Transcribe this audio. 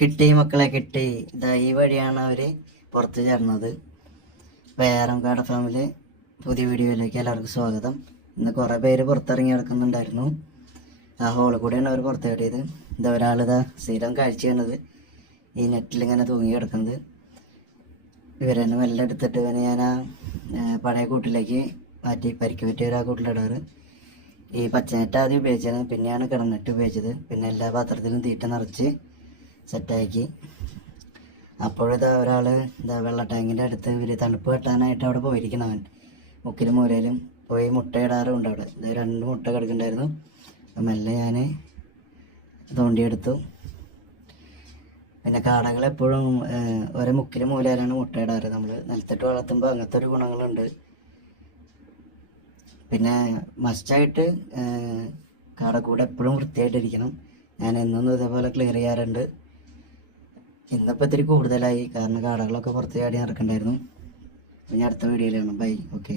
കിട്ടി മക്കളെ കിട്ടി. ഇതാ ഈ വഴിയാണ് അവർ പുറത്ത് ചേർന്നത്. വേറെക്കാട് ഫാമിലെ പുതിയ വീഡിയോയിലേക്ക് എല്ലാവർക്കും സ്വാഗതം. ഇന്ന് കുറേ പേര് പുറത്തിറങ്ങി കിടക്കുന്നുണ്ടായിരുന്നു. ആ ഹോളിൽ കൂടെയാണ് അവർ പുറത്ത് കയറിയത്. ഇതാ ഒരാളിതാ സ്ഥിരം കാഴ്ചയാണത് ഈ നെറ്റിലിങ്ങനെ തൂങ്ങി കിടക്കുന്നത്. ഇവരെന്നെ മെല്ലെ എടുത്തിട്ട് ഇവനെ ഞാൻ പഴയ കൂട്ടിലേക്ക് മാറ്റി പരിക്ക് പറ്റിയ ഒരാ കൂട്ടിലിടാറ്. ഈ പച്ചനെറ്റ് ആദ്യം ഉപയോഗിച്ചത്, പിന്നെയാണ് കിടന്നിട്ട് ഉപയോഗിച്ചത്. പിന്നെ എല്ലാ പാത്രത്തിലും തീറ്റ നിറച്ച് സെറ്റാക്കി. അപ്പോഴിതാ ഒരാൾ ഇതാ വെള്ള ടാങ്കിൻ്റെ അടുത്ത് ഇവർ തണുപ്പ് കെട്ടാനായിട്ട് അവിടെ പോയിരിക്കുന്നവൻ മുക്കിലും മൂലയിലും പോയി മുട്ടയിടാറുണ്ട്. അവിടെ ഇത് 2 മുട്ട കിടക്കുന്നുണ്ടായിരുന്നു. മെല്ലെ ഞാൻ തോണ്ടിയെടുത്തു. പിന്നെ കാടകൾ എപ്പോഴും ഒരേ മുക്കിലും മൂലയിലാണ് മുട്ടയിടാറ്. നമ്മൾ നിലത്തിട്ട് വളർത്തുമ്പോൾ അങ്ങനത്തെ ഒരു ഗുണങ്ങളുണ്ട്. പിന്നെ മസ്റ്റായിട്ട് കാടക്കൂട് എപ്പോഴും വൃത്തിയായിട്ടിരിക്കണം. ഞാൻ എന്നൊന്നും ഇതേപോലെ ക്ലിയർ ചെയ്യാറുണ്ട്. ഇന്നിപ്പോൾ ഇത്തിരി കൂടുതലായി, കാരണം കാടകളൊക്കെ പുറത്ത് ചാടി നടക്കണ്ടായിരുന്നു. ഇനി അടുത്ത വീഡിയോയിൽ കാണാം. ബൈ. ഓക്കെ.